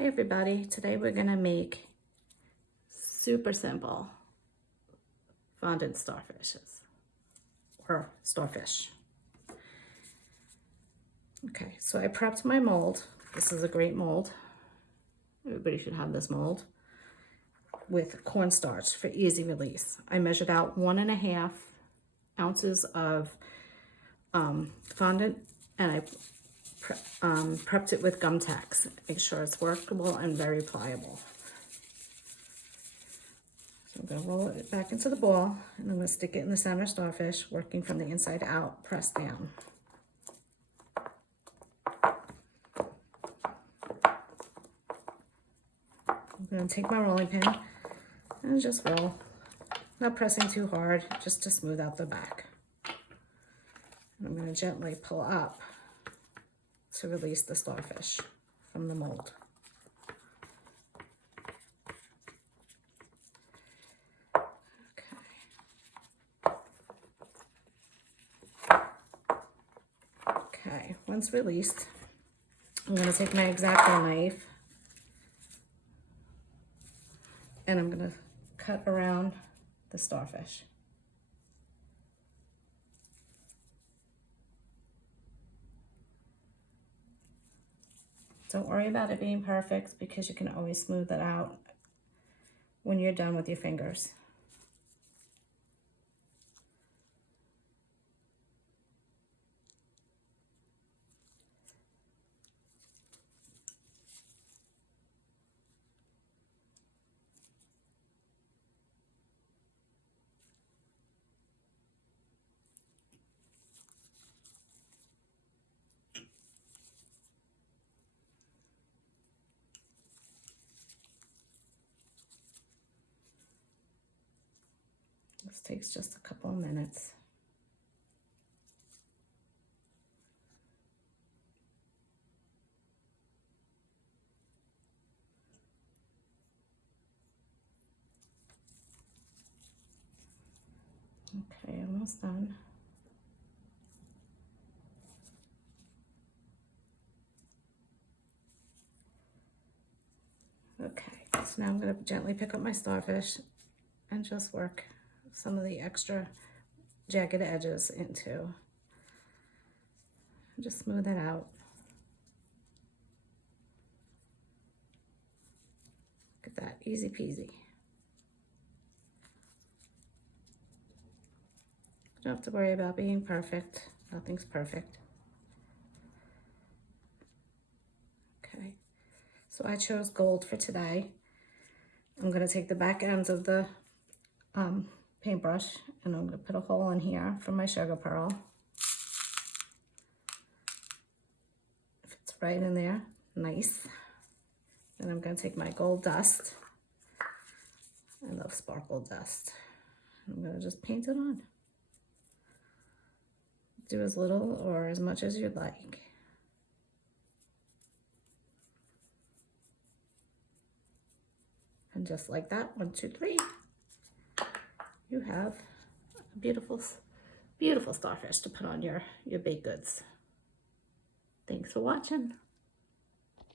Hey everybody, today we're gonna make super simple fondant starfishes, or starfish. Okay, so I prepped my mold. This is a great mold. Everybody should have this mold with cornstarch for easy release. I measured out 1.5 ounces of fondant, and I prepped it with gum tacks. Make sure it's workable and very pliable. So I'm going to roll it back into the ball, and I'm going to stick it in the center starfish, working from the inside out, press down. I'm going to take my rolling pin and just roll, not pressing too hard, just to smooth out the back. And I'm going to gently pull up to release the starfish from the mold. Okay, once released, I'm going to take my X-Acto knife and I'm going to cut around the starfish. Don't worry about it being perfect because you can always smooth it out when you're done with your fingers. This takes just a couple of minutes. Okay, almost done. Okay, so now I'm going to gently pick up my starfish and just work some of the extra jagged edges into. Just smooth it out. Look at that, easy peasy. You don't have to worry about being perfect. Nothing's perfect. Okay, so I chose gold for today. I'm going to take the back ends of the paintbrush and I'm going to put a hole in here for my sugar pearl. If it's right in there, nice. Then I'm going to take my gold dust. I love sparkle dust. I'm going to just paint it on. Do as little or as much as you'd like. And just like that, 1, 2, 3, you have a beautiful, beautiful starfish to put on your baked goods. Thanks for watching.